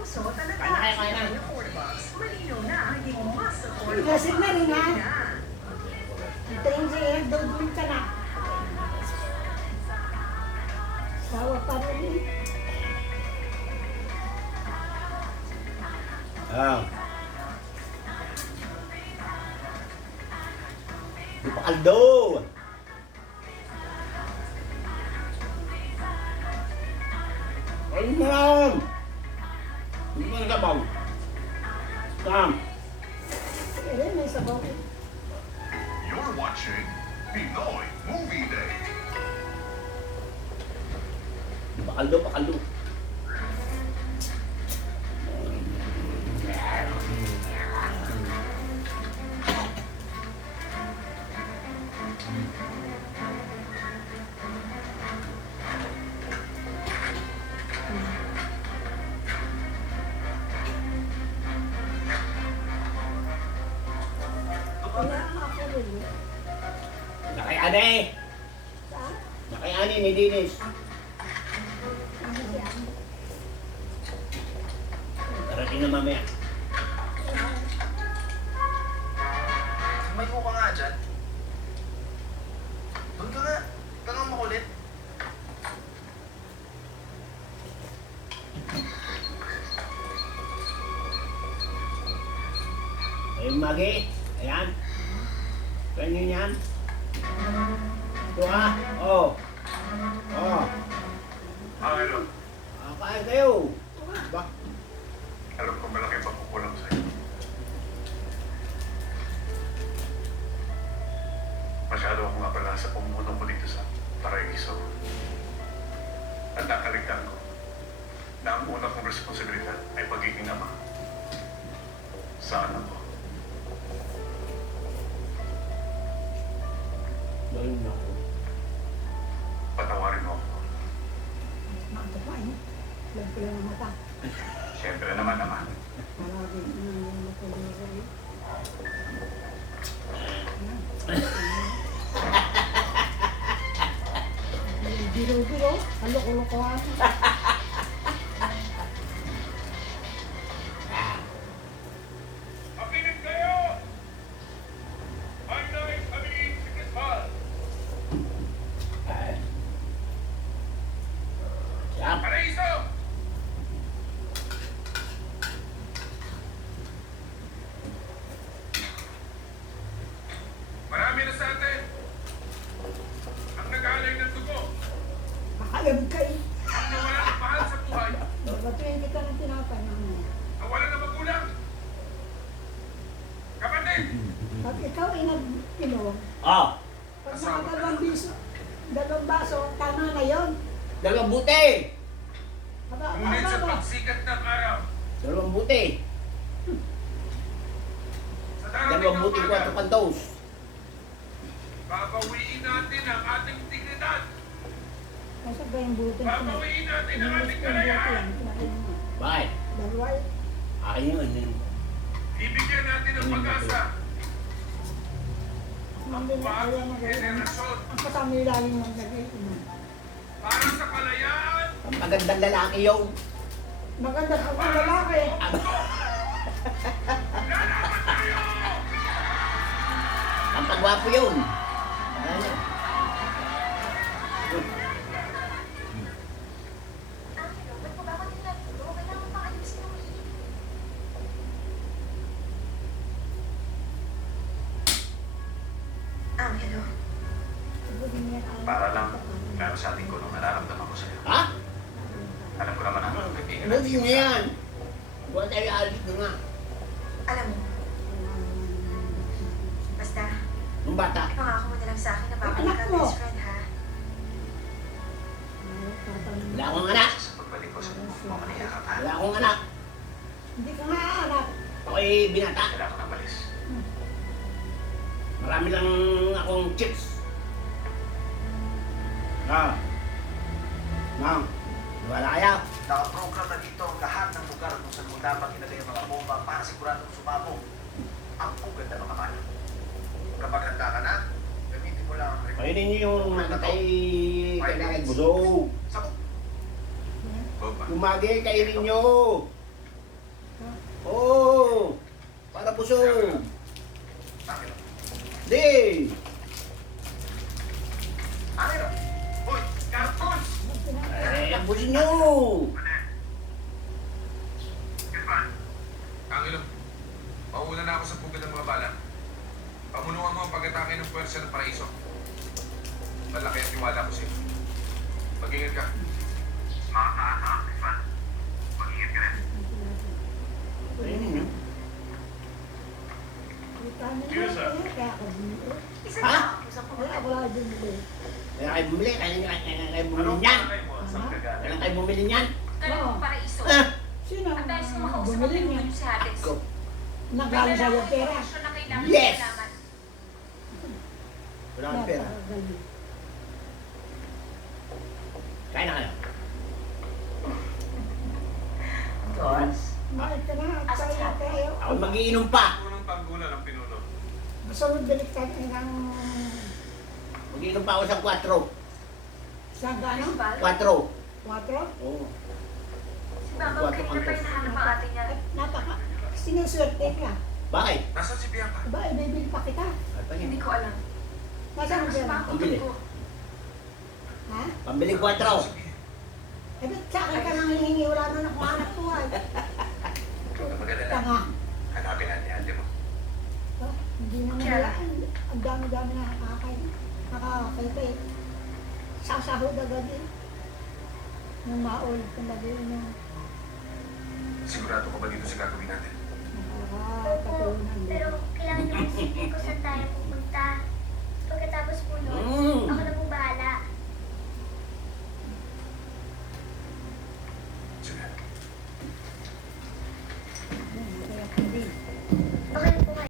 puso talaga. Kaya na. Yung Portabox, malinaw na, hindi mas affordable. Gasig na rin ha. Ito yung siya, doon ka na. Sawa pa rin eh. Ah. Di pa kaldo. Ay mo. Hindi mo nagabaw. Tam. Pero may sabaw. You're watching Pinoy Movie Day. Di pa kaldo, pa kaldo. Wala ako rin eh. Nakayane. Saan? Nakayane ni Dinis. Ano siya? Darating na mamaya. May ka nga dyan. Doon ka nga. Tangang makulit. Ayun, Magi. Ayan. Ganyan yan. Ito ha. Oh. Oh. Ano? Kain kayo. Ba? Alam ko malaki pagkukulang sa'yo. Masyado akong abala sa pumuno ko dito sa Paraiso. At nakaligtaan ko na ang una kong responsibilidad ay pagiging ama sa anak ko. Dahil na ako. Patawarin mo ako. Mato pa eh. Alam ko lang ang mata. Siyempre naman naman. Marami na matulog eh. Biro-biro, halok-lokohan. Makinig kayo! Panginoy sabihin si Cristal! Yan. Paraiso! Marami na sa atin ang nag-alay ng dugo, Makalam ka eh. ang nawala ng mahal sa buhay, Ba't 20 ka ng tinapay naman? nawala ng magulang. Kapatid! Pag ikaw ay nag-inom, Oh. pag dalawang baso, tama na yun. Dalawang buti. Ngunit sa pagsikat ng araw, Dalawang buti. sa darating Dalawang na buti ko umaga, at pantos. babawiin natin ang ating dignidad. Kasi ba yung buti na Babawiin natin ang Inulit ating ko yung buti kalayaan. yan. Kinain mo. Bakit? Dalawa eh. Akin yun. Ibigyan natin ng pag-asa ang Hindi na kaya bagong magaling. henerasyon Ang kasama yung laging mag-inom. para sa kalayaan. Ang magandang lalaki yung. Maganda ka mga lalaki. Lalaban tayo! Ang pagwapo yun. Ano? Ba't po ba ako nilagito? Kailangan pang ayusin yung iin. Angelo, Para lang, lalo sa ating ko nung nararamdaman ko sa'yo. Ha? Alam ko naman ang kaibigan Ano yun yan? Huwag tayo alis doon nga. alam mo, basta, Nung bata. ipangako mo na lang sa akin na babalik Anak ka mo. best friend, ha? Wala akong anak. sa pagbalik ko sa mamaniya ka pa. Wala akong anak. Hindi ka nga anak. Ako'y binata. Kailangan ko ng balis. Marami lang akong chips. Ah. Ma'am. Wala kaya. Nakaprogram na dito ang lahat ng lugar kung saan mo dapat ilagay ang mga bomba para siguradong sumabog ang pugad ng mga kayo. Kapag handa ka na, gamitin mo lang ang remote. Kainin niyo yung matay kailangan busog. Sabog! Boba. Umagi, kainin niyo. Oo. Para busog. Akin. Di. Akin. Hoy, cartoons! Ay, abusin nyo. Angelo, mauna na ako sa pugad ng mga bala. Pamunuan mo ang pag-atake ng puwersa ng paraiso. Malaki ang tiwala ko sa'yo. Mag-ingat ka. Makakaasa ka, Isman. Mag-ingat ka rin. Ayun yun. Yes, sir. Kaya ako bumili. Isa Ha? na ako sa Wala ako lang bumili. Kaya kayo bumili. Kaya bumili Anong niyan. palagay mo? Saan ka galing? Kaya kayo bumili niyan. Kalawang paraiso. Ah. Sino Ang dahil sa makausap ko bumili din niya? mo si Hades. Go. Nagaling sa'yo pera. Informasyon na kailangan Yes! malaman. Wala kang pera. Napakagaling. Kain na kayo. Mahal ka na. Kaya tayo. Ako magiinom pa. Unang tanggulan ang pinuno. Sunod balik tayo ng Magiinom pa ako sa 4. sa gano? Principal, 4. 4? Oo. si Mama, kanina pa hinahanap ang ate niya. At napaka sinuswerte ka. Bakit? Nasaan si Bianca? Aba, ibibili pa kita. Ay, pa Hindi yun. ko alam. Nasaan Pero dyan? sa mga Pambili. ko. Ha? Pambili 4. Eh, ba't sa akin ka nang hihingi? Wala na akong anak buhay. Huwag ka mag-alala. Tanga. Hanapin natin ni ate mo. Oh, hindi na nawala. Ang dami-dami na nakakakita eh. Sasahod agad eh. Nung maul, kumbaga yun. Sigurado ka ba dito sa gagawin natin? Nakakatulungan din. Pero kailangan niyo isipin kung saan tayo pupunta. Pagkatapos po nun, Mm. ako na pong bahala.